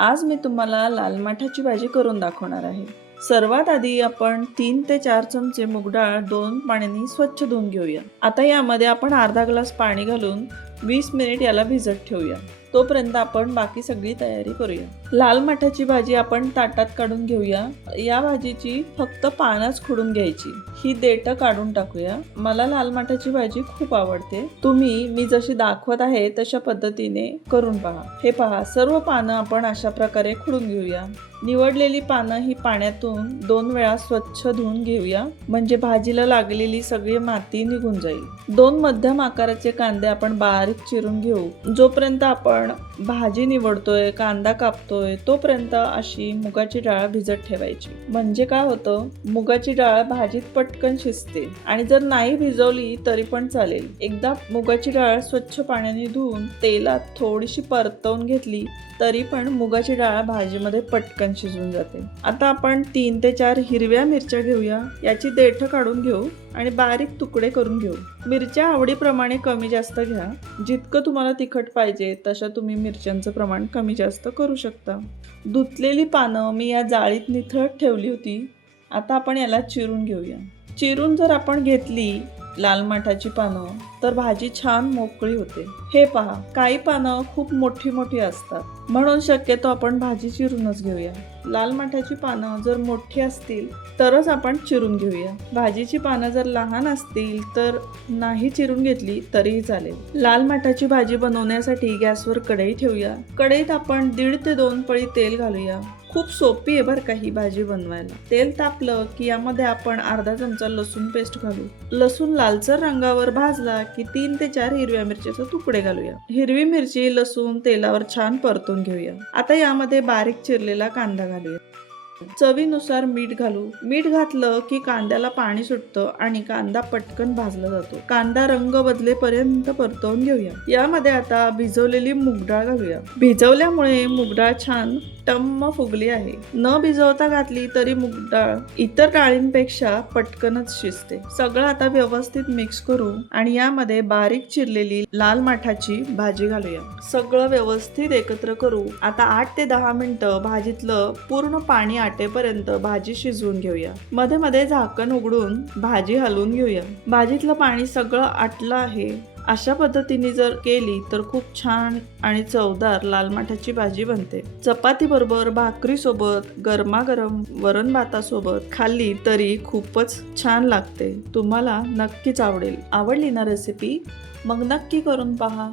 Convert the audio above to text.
आज मी तुम्हाला लाल माठाची भाजी करून दाखवणार आहे। सर्वात आधी आपण 3 ते 4 चमचे मूग डाळ 2 पाण्याने स्वच्छ धुवून घेऊया। आता यामध्ये आपण अर्धा ग्लास पाणी घालून 20 मिनिट याला भिजत ठेवूया। तोपर्यंत आपण बाकी सगळी तयारी करूया। लाल माठाची भाजी आपण ताटात काढून घेऊया। या भाजीची फक्त पानच खुडून घ्यायची, ही देठं काढून टाकूया। मला लाल माठाची भाजी खूप आवडते। तुम्ही मी जशी दाखवत आहे तशा पद्धतीने करून पहा। हे पहा, सर्व पानं आपण अशा प्रकारे खुडून घेऊया। निवडलेली पानं ही पाण्यातून 2 वेळा स्वच्छ धुवून घेऊया, म्हणजे भाजीला लागलेली सगळी माती निघून जाईल। 2 मध्यम आकाराचे कांदे आपण बारीक चिरून घेऊ। जोपर्यंत आपण भाजी निवडतोय, कांदा कापतोय, तोपर्यंत अशी मुगाची डाळ भिजत ठेवायची। म्हणजे काय होतं, मुगाची डाळ भाजीत पटकन शिजते आणि जर नाही भिजवली तरी पण चालेल। एकदा मुगाची डाळ स्वच्छ पाण्याने धुवून तेलात थोडीशी परतवून घेतली तरी पण मुगाची डाळ भाजीमध्ये पटकन शिजून जाते। आता आपण 3 ते 4 हिरव्या मिरच्या घेऊया। याची देठं काढून घेऊ आणि बारीक तुकडे करून घेऊ। मिरच्या आवडीप्रमाणे कमी जास्त घ्या। जितकं तुम्हाला तिखट पाहिजे तशा तुम्ही मिरच्यांचं प्रमाण कमी जास्त करू शकता। धुतलेली पानं मी या जाळीत निथळत ठेवली होती। आता आपण याला चिरून घेऊया। चिरून जर आपण घेतली लाल माठाची पानं तर भाजी छान मोकळी होते। हे पहा, काही पानं खूप मोठी मोठी असतात, म्हणून शक्यतो आपण भाजी चिरूनच घेऊया। लाल माठाची पानं जर मोठी असतील तरच आपण चिरून घेऊया। भाजीची पानं जर लहान असतील तर नाही चिरून घेतली तरीही चालेल। लाल माठाची भाजी बनवण्यासाठी गॅसवर कढई ठेवूया। कढईत आपण 1.5 ते 2 पळी तेल घालूया। खूप सोपी आहे बरं का ही भाजी बनवायला। तेल तापलं की यामध्ये आपण अर्धा चमचा लसूण पेस्ट घालू। लसूण लालसर रंगावर भाजला की 3 ते 4 हिरव्या मिरचीचे तुकडे घालूया। हिरवी मिरची लसूण तेलावर छान परतून घेऊया। आता यामध्ये बारीक चिरलेला कांदा घालूया। चवीनुसार मीठ घालू। मीठ घातलं की कांद्याला पाणी सुटतं आणि कांदा पटकन भाजला जातो। कांदा रंग बदलेपर्यंत परतवून घेऊया। यामध्ये आता भिजवलेली मूग डाळ घालूया। भिजवल्यामुळे मूग डाळ छान टम्म फुगली आहे। न भिजवता घातली तरी मूग डाळ इतर डाळींपेक्षा पटकनच शिजते। सगळं आता व्यवस्थित मिक्स करू आणि यामध्ये बारीक चिरलेली लाल माठाची भाजी घालूया। सगळं व्यवस्थित एकत्र करू। आता 8 ते 10 मिनिटं भाजीतलं पूर्ण पाणी आटेपर्यंत भाजी शिजवून घेऊया। मध्ये मध्ये झाकण उघडून भाजी हलवून घेऊया। भाजीतलं पाणी सगळं आटलं आहे। अशा पद्धतीने जर केली तर खूप छान आणि चवदार लाल माठाची भाजी बनते। चपाती बरोबर, भाकरी सोबत, गरमागरम वरण भातासोबत खाल्ली तरी खूपच छान लागते। तुम्हाला नक्कीच आवडेल। आवडली ना रेसिपी? मग नक्की करून पहा।